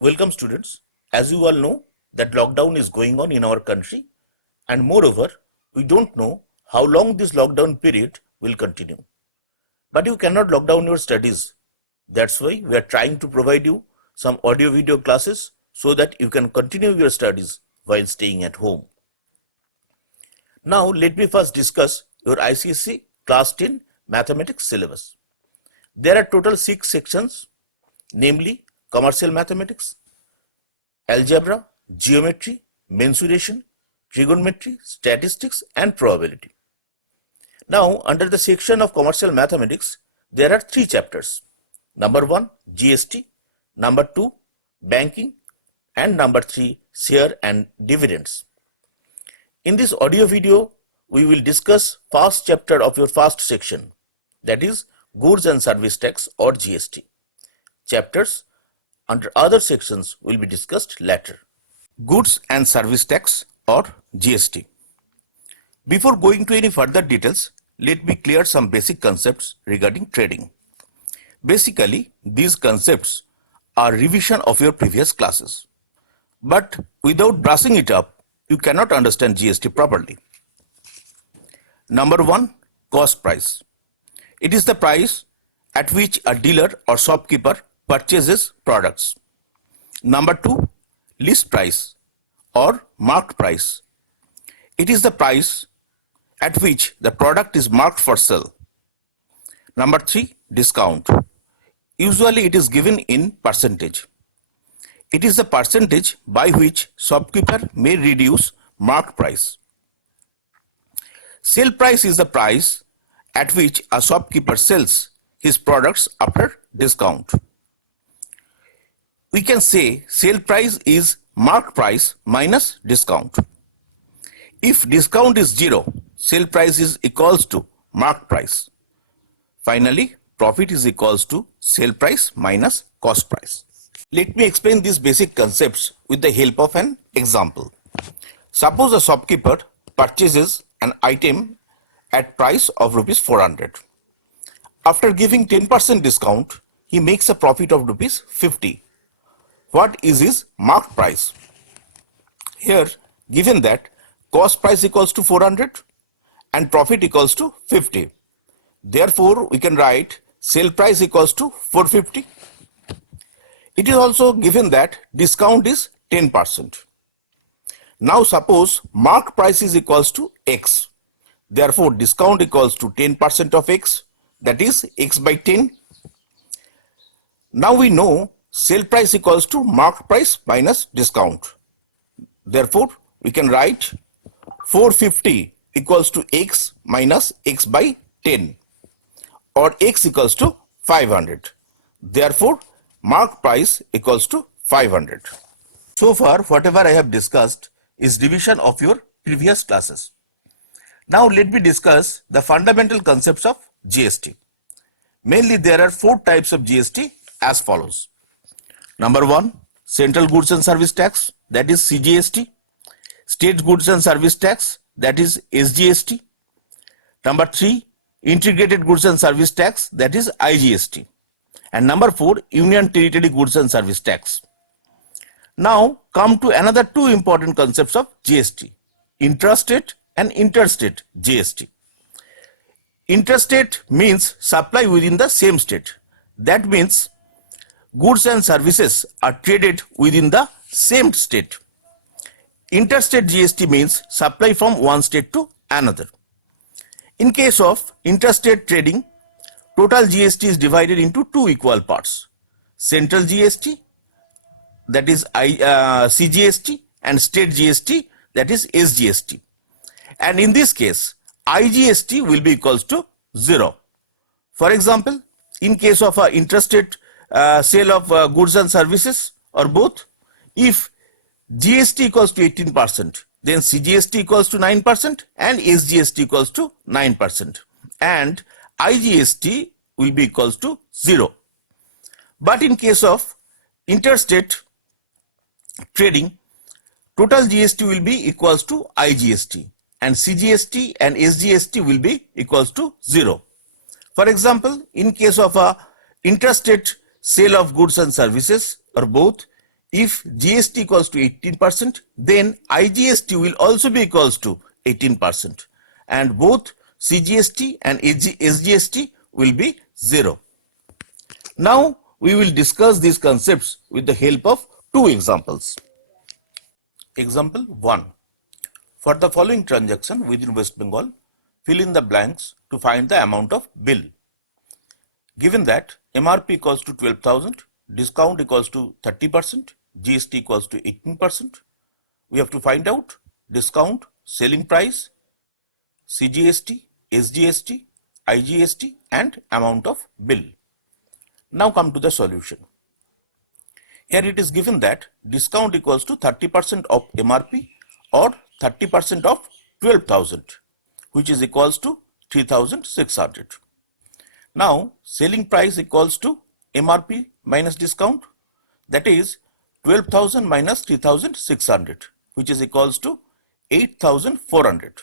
Welcome students. As you all know that lockdown is going on in our country, and moreover we don't know how long this lockdown period will continue. But you cannot lock down your studies. That's why we are trying to provide you some audio video classes so that you can continue your studies while staying at home. Now let me first discuss your ICSE class 10 mathematics syllabus. There are total 6 sections, namely commercial mathematics, algebra, geometry, mensuration, trigonometry, statistics and probability. Now under the section of commercial mathematics, there are 3 chapters. Number 1 GST, number 2 banking and number 3 share and dividends. In this audio video, we will discuss first chapter of your first section, that is goods and service tax or GST. Chapters under other sections will be discussed later. Goods and service tax or GST. Before going to any further details, let me clear some basic concepts regarding trading. Basically, these concepts are revision of your previous classes. But without brushing it up, you cannot understand GST properly. Number 1, cost price. It is the price at which a dealer or shopkeeper purchases products. Number 2, list price or marked price. It is the price at which the product is marked for sale. Number 3, discount. Usually it is given in percentage. It is the percentage by which shopkeeper may reduce marked price. Sale price is the price at which a shopkeeper sells his products after discount. We can say sale price is marked price minus discount. If discount is 0, sale price is equals to marked price. Finally, profit is equals to sale price minus cost price. Let me explain these basic concepts with the help of an example. Suppose a shopkeeper purchases an item at price of rupees 400. After giving 10% discount, he makes a profit of rupees 50. What is his marked price? Here, given that cost price equals to 400 and profit equals to 50. Therefore, we can write sale price equals to 450. It is also given that discount is 10%. Now suppose marked price is equals to X. Therefore, discount equals to 10% of X, that is X by 10. Now we know sale price equals to marked price minus discount. Therefore, we can write 450 equals to X minus X by 10 or X equals to 500. Therefore, marked price equals to 500. So far, whatever I have discussed is revision of your previous classes. Now let me discuss the fundamental concepts of GST. Mainly there are 4 types of GST as follows. Number 1, Central Goods and Service Tax, that is CGST. State Goods and Service Tax, that is SGST. Number 3, Integrated Goods and Service Tax, that is IGST. And number 4, Union Territory Goods and Service Tax. Now come to another 2 important concepts of GST, intrastate and interstate GST. Interstate means supply within the same state. That means goods and services are traded within the same state. Interstate GST means supply from one state to another. In case of interstate trading, total GST is divided into 2 equal parts. Central GST, that is CGST, and state GST, that is SGST. And in this case, IGST will be equals to 0. For example, in case of interstate sale of goods and services or both, if GST equals to 18%, then CGST equals to 9% and SGST equals to 9%. And IGST will be equals to 0. But in case of interstate trading, total GST will be equals to IGST and CGST and SGST will be equals to 0. For example, in case of a interstate sale of goods and services or both, If GST equals to 18%, then IGST will also be equals to 18%, and both CGST and SGST will be 0. Now we will discuss these concepts with the help of two examples. Example 1. For the following transaction within West Bengal, fill in the blanks to find the amount of bill. Given that MRP equals to 12,000, discount equals to 30%, GST equals to 18%, we have to find out discount, selling price, CGST, SGST, IGST and amount of bill. Now come to the solution. Here it is given that discount equals to 30% of MRP or 30% of 12,000, which is equals to 3,600. Now selling price equals to MRP minus discount, that is 12,000 minus 3,600, which is equals to 8,400.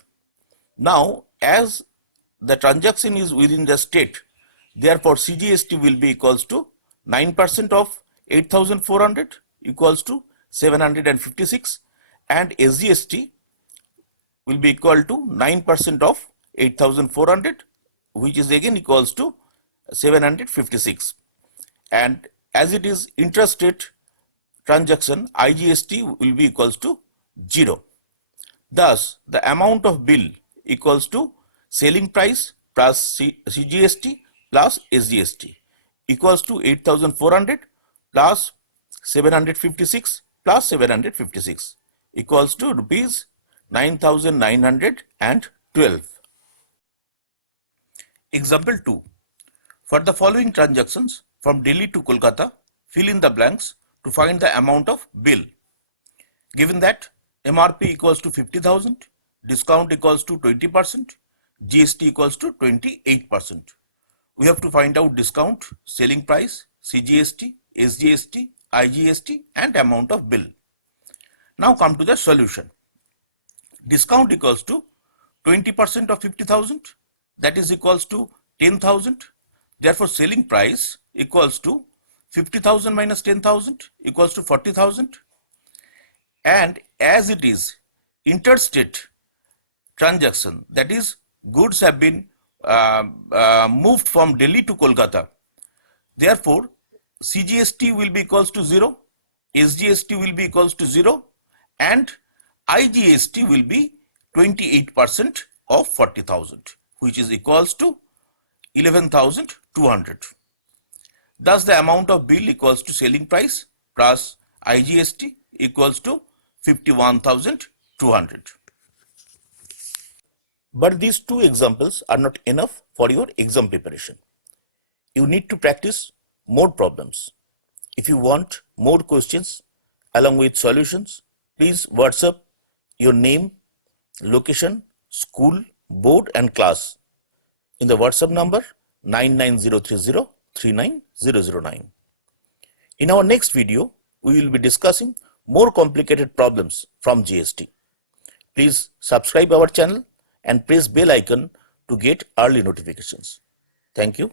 Now as the transaction is within the state, therefore CGST will be equals to 9% of 8,400 equals to 756, and SGST will be equal to 9% of 8,400, which is again equals to 756. And as it is intrastate transaction, IGST will be equals to 0. Thus the amount of bill equals to selling price plus CGST plus SGST equals to 8,400 plus 756 plus 756 equals to rupees 9,912. Example 2. For the following transactions from Delhi to Kolkata, fill in the blanks to find the amount of bill. Given that MRP equals to 50,000, discount equals to 20%, GST equals to 28%. We have to find out discount, selling price, CGST, SGST, IGST and amount of bill. Now come to the solution. Discount equals to 20% of 50,000, that is equals to 10,000. Therefore selling price equals to 50,000 minus 10,000 equals to 40,000. And as it is interstate transaction, that is goods have been moved from Delhi to Kolkata, therefore CGST will be equals to 0, SGST will be equals to 0 and IGST will be 28% of 40,000, which is equals to 11,200. Thus the amount of bill equals to selling price plus IGST equals to 51,200. But these two examples are not enough for your exam preparation. You need to practice more problems. If you want more questions along with solutions, please WhatsApp your name, location, school, board and class in the WhatsApp number 99030-39009. In our next video, we will be discussing more complicated problems from GST. Please subscribe our channel and press bell icon to get early notifications. Thank you.